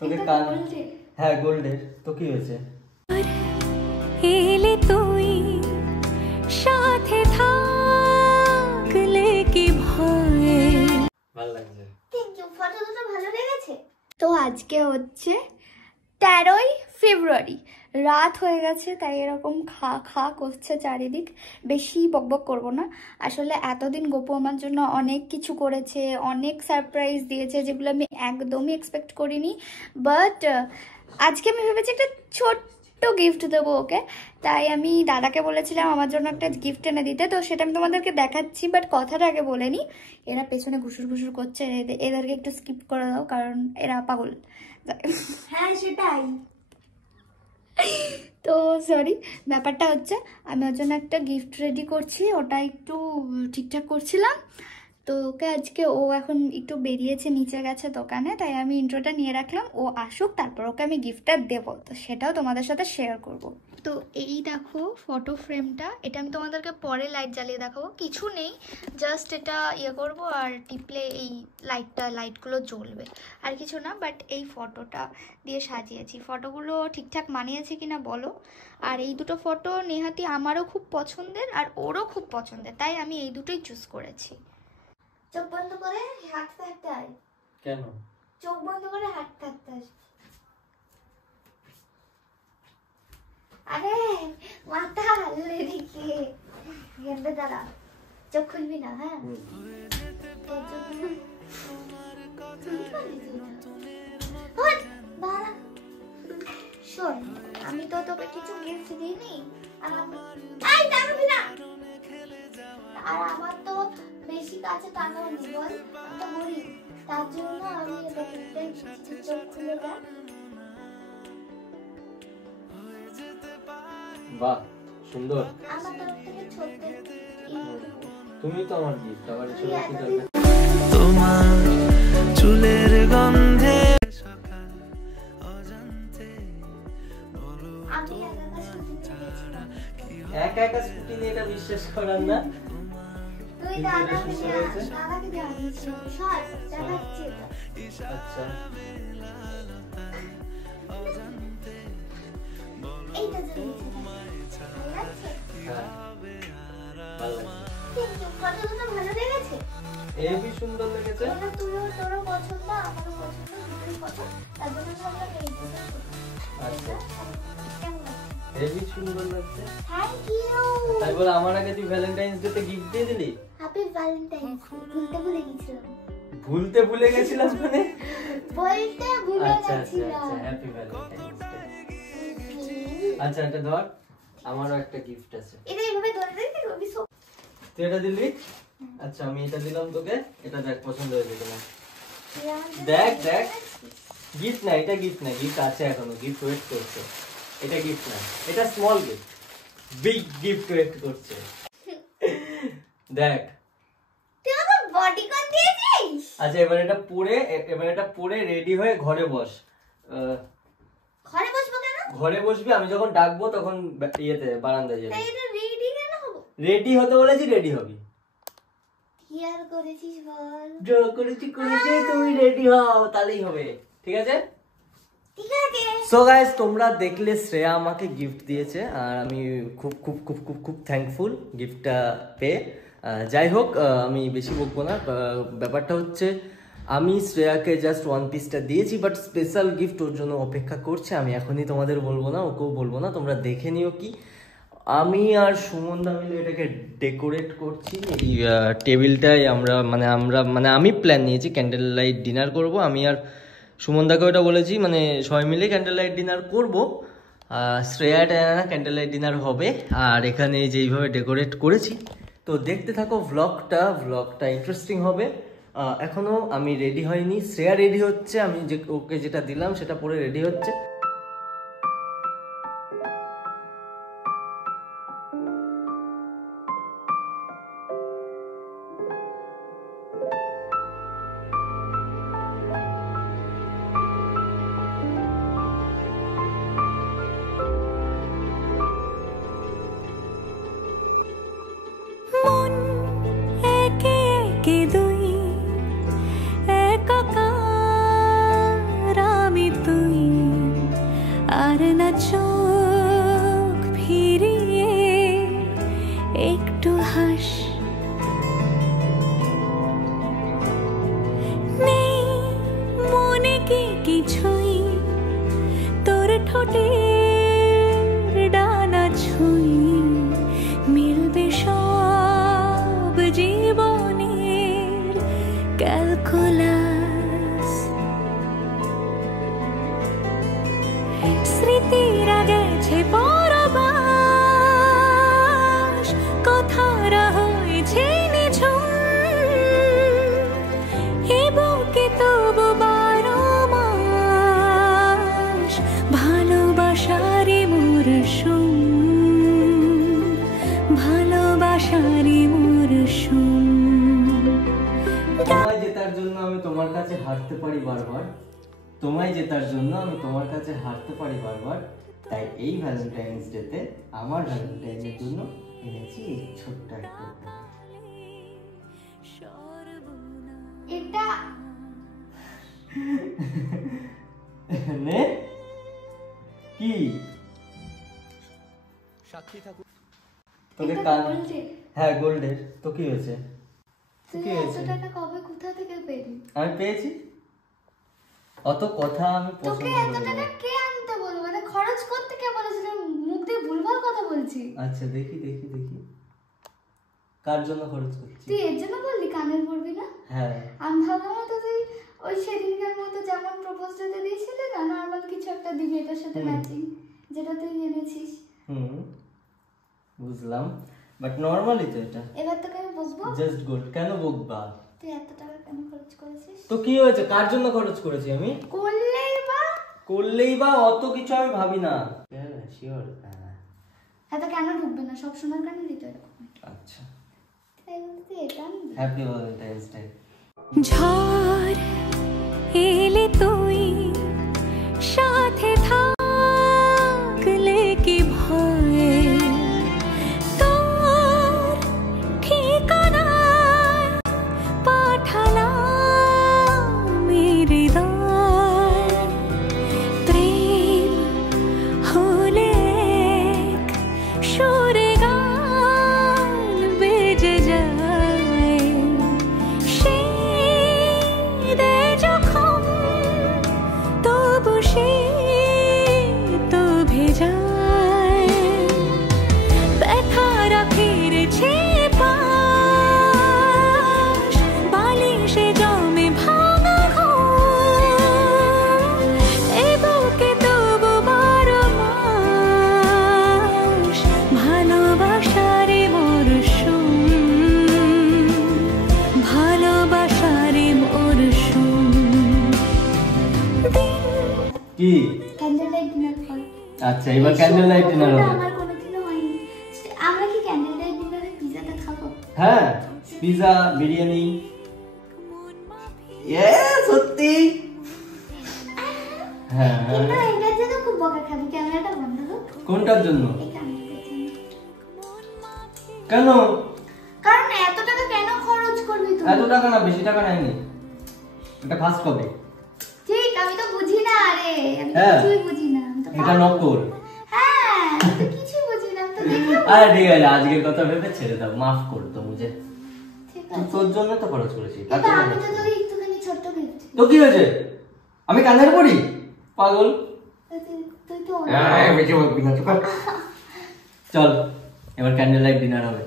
তোকে কান হ্যাঁ গোল্ডের তো কি হয়েছে এলে তুই সাথে থাকলে কি ভয় ভালো লাগছে থ্যাংক ইউ ফটো দুটো ভালো লেগেছে তো আজকে হচ্ছে 13ই ফেব্রুয়ারি রাত হয়ে গেছে তাই এরকম খা খা করছে চারিদিক বেশি বকবক করব না আসলে এতদিন গোপু আমার জন্য অনেক কিছু করেছে অনেক সারপ্রাইজ দিয়েছে যেগুলো আমি একদমই এক্সপেক্ট করিনি বাট আজকে আমি ভেবেছি একটা ছোট্ট গিফট দেবো ওকে তাই আমি দাদাকে বলেছিলাম আমার জন্য একটা গিফট এনে দিতে তো সেটা আমি তোমাদেরকে দেখাচ্ছি বাট কথাটা আগে বলে নি এরা পেছনে ঘুষুর ঘুষুর করছে এদেরকে একটু স্কিপ করে দাও কারণ এরা পাগল হ্যাঁ সেটাই তো সরি ব্যাপারটা হচ্ছে আমি ওর জন্য একটা গিফট রেডি করছি ওটা একটু ঠিকঠাক করছিলাম তো ওকে আজকে ও এখন একটু বেরিয়েছে নিচে গেছে দোকানে তাই আমি ইন্ট্রোটা নিয়ে রাখলাম ও আসুক তারপর ওকে আমি গিফটটা দেবো তো সেটাও তোমাদের সাথে শেয়ার করব তো এই দেখো ফটো ফ্রেমটা এটা আমি তোমাদেরকে পরে লাইট জ্বালিয়ে দেখাবো কিছু নেই জাস্ট এটা ইয়ে করবো আর টিপলে এই লাইটগুলো জ্বলবে আর কিছু না বাট এই ফটোটা দিয়ে সাজিয়েছি ফটোগুলো ঠিকঠাক মানিয়েছে কিনা বলো আর এই দুটো ফটো নেহাতি আমারও খুব পছন্দের আর ওরও খুব পছন্দের তাই আমি এই দুটোই চুজ করেছি চোখ বন্ধ করে হাঁটতে হাঁটতে আয় কেন চোখ বন্ধ করে হাঁটতে হাঁটতে আসবি আরে মাথা হাললে দিকে গেন্দে দাঁড়া চোখ খুলবি না হ্যাঁ শোন আমি তো তোকে কিছু গিফট দিইনি আর আমার তো বেশি কাছে টাঙাও নি বল আমি তো গরিব তার জন্য আমি চোখ খুলে দেয় বাহ সুন্দর আমার তরফ থেকে ছোট্ট তুমি তো আমার গিফট আবার ছোট কি দরকার তোমার চুলের গন্ধে সকাল অজান্তে আমি একা একা স্কুটি নিয়ে এটা বিশ্বাস করার না তুই দাদাকে জানিস সর দেখাচ্ছি আচ্ছা এইটা জানিস হ্যাঁ ভালো লাগছে ফটোটা ভালো লেগেছে হেবি সুন্দর লেগেছে এটা তোরও পছন্দ আমারও পছন্দ দুটোই পছন্দ তার জন্য আমরা এই দুটো আচ্ছা কেমন লাগছে হেবি সুন্দর লাগছে থ্যাংক ইউ তাই বলে আমার আগে তুই ভ্যালেন্টাইন্স ডে তে গিফট দিয়ে দিলি হ্যাপি ভ্যালেন্টাইন্স ভুলতে ভুলে গেছিলাম ভুলে গেছিলাম মানে বলতে ভুলে আচ্ছা আচ্ছা গেছিলাম আচ্ছা হ্যাপি ভ্যালেন্টাইন্স ডে আচ্ছা এটা ধর আমারও একটা গিফট আছে এটা এইভাবে ধরে রেখে আমি সব তুই এটা দিলি আচ্ছা আমি এটা দিলাম তোকে এটা দেখ পছন্দ হয়েছে কিনা দেখ গিফট না এটা গিফট না গিফট আছে এখনো গিফট ওয়েট করছে এটা গিফট না এটা small gift big gift wait করছে দেখ তুই আমার বডিকন দিয়েছিস আচ্ছা এবার এটা পরে রেডি হয়ে ঘরে বস ঘরে বসবো কেন ঘরে বসবি আমি যখন ডাকবো তখন ইয়েতে বারান্দায় যাবি এটা রেডি কেন হবো রেডি হতে বলেছি রেডি হবি কি আর করেছিস বল জো করেছি তুমি রেডি হও তাহলেই হবে ঠিক আছে ঠিক আছে সো গাইস তোমরা দেখলে শ্রেয়া আমাকে গিফট দিয়েছে আর আমি খুব খুব খুব খুব খুব থ্যাঙ্কফুল গিফটটা পেয়ে যাই হোক আমি বেশি বকবো না ব্যাপারটা হচ্ছে আমি শ্রেয়াকে জাস্ট ওয়ান পিসটা দিয়েছি বাট স্পেশাল গিফট ওর জন্য অপেক্ষা করছে আমি এখনই তোমাদের বলবো না ওকেও বলবো না তোমরা দেখে নিও কি আমি আর সুমনদা মিলে এটাকে ডেকোরেট করছি এই টেবিলটাই আমরা আমি প্ল্যান নিয়েছি ক্যান্ডেল লাইট ডিনার করব আমি আর সুমনদাকে ওটা বলেছি মানে সবাই মিলে ক্যান্ডেল লাইট ডিনার করবো শ্রেয়াটা ক্যান্ডেল লাইট ডিনার হবে আর এখানে যেইভাবে ডেকোরেট করেছি তো দেখতে থাকো ভ্লগটা ইন্টারেস্টিং হবে এখনো আমি রেডি হয়নি শ্রেয়া রেডি হচ্ছে আমি যে ওকে যেটা দিলাম সেটা পরে রেডি হচ্ছে দুই একাকার আমি আর না চোখ ফিরিয়ে একটু হাস। নেই মনে কি কিছুই তোর ঠোঁটের ডানা ছুঁই, মিলবে সব জীবনের ক্যালকুলাস। স্মৃতিরা গেছে পরবাস, কথারা হয়েছে নিঝুম, এ বুকে তবু 12 মাস ভালোবাসারই মরশুম, ভালোবাসারই মরশুম। তোমায় জেতার জন্য আমি তোমার কাছে হারতে পারি বারবার, তোমায় জেতার জন্য আমি তোমার কাছে হারতে পারি বারবার। তাই এই ভ্যালেন্টাইন্স ডেতে আমার ভ্যালেন্টাইনের জন্য এনেছি এই ছোট্ট একটা উপহার। এটা নে কি সাক্ষী থাকু তোকে এটা কান। গোল্ডের। হ্যাঁ গোল্ডের। তো কি হয়েছে? তুই কি এত হয়েছে? টাকা কবে কোথা থেকে পেলি? আমি পেয়েছি। অত কথা আমি তোকে পছন্দ এত করি টাকা না। কে আনতে বলবো? মানে খরচ করতে কে বলেছিল? মুখ দিয়ে ভুলভাল কথা বলছি। আচ্ছা দেখি দেখি দেখি কার জন্য খরচ করছি? তুই এর জন্য বললি কানের পড়বি না? হ্যাঁ আমি ভাবলাম হয়তো তুই ওই সেদিনকার মতো যেমন প্রপোজ ডেতে দিয়েছিলি না, নর্মাল কিছু একটা দিবি এটার সাথে ম্যাচিং, যেটা তুই এনেছিস। বুঝলাম, বাট নরমালি তো এটা এবার তোকে আমি বকবো, জাস্ট গুড। কেন বকবা? তুই এত টাকা কেন খরচ করেছিস? তো কি হয়েছে? কার জন্য খরচ করেছি আমি? করলেই বা করলেই বা অত কিছু আমি ভাবি না। হ্যাঁ শিওর। এত কেন ঢুকবে না? সব সময় কেন দিতে এরকম? আচ্ছা তাই বলতে তুই এটা আনবি? Happy Valentine's day. ঝড় এলে তুই সাথে থাকলে কি ভয়ে, তোর ঠিকানায় পাঠালাম হৃদয়। প্রেম হলে এক সুরে গান বেজে যায়, সেই দেয় যখন তবু সে তো ভেজায়। ব্যথারা ফিরেছে পাশ, বালিশে জমে ভাঙা ঘুম, এ বুকে তবু 12 মাস ভালোবাসারে মরশুম, ভালোবাসারে মরশুম। কি? ক্যান্ডেল লাইট ডিনার কর। আচ্ছা এবার ক্যান্ডেল লাইট ডিনার এটা হবে। আমার কোনোদিনও হয়নি। আমরা কি ক্যান্ডেল লাইট ডিনারে পিজাটা খাবো? হ্যাঁ পিজা বিরিয়ানি। সত্যি? হ্যাঁ কিন্তু এটার জন্য খুব বকা খাবি। ক্যামেরাটা বন্ধ হোক। কোনটার জন্য? এই ক্যামেরাটার জন্য। কেন? কারণ এত টাকা কেন খরচ করবি তুই? এত টাকা না, বেশি টাকা নেয়নি। এটা ফার্স্ট কবে? ঠিক, আমি তো বুঝি না রে। আমি তো হ্যাঁ। কিছুই বুঝি না। আমি তো এটা নকল। হ্যাঁ, আমি তো কিছুই বুঝি না। আমি তো দেখে আরে ঠিক আছে, আজকের কথা ভেবে ছেড়ে দাও, মাফ কর তো মুঝে। ঠিক তো আছে। তোর জন্য তো খরচ করেছি। কিন্তু আমি তো তোকে একটুখানি ছোট্ট গিফট। তো কি হয়েছে? আমি কানের পড়ি পাগল। তুই তো বেঁচে বলবি না। চল এবার ক্যান্ডেল লাইট ডিনার হবে।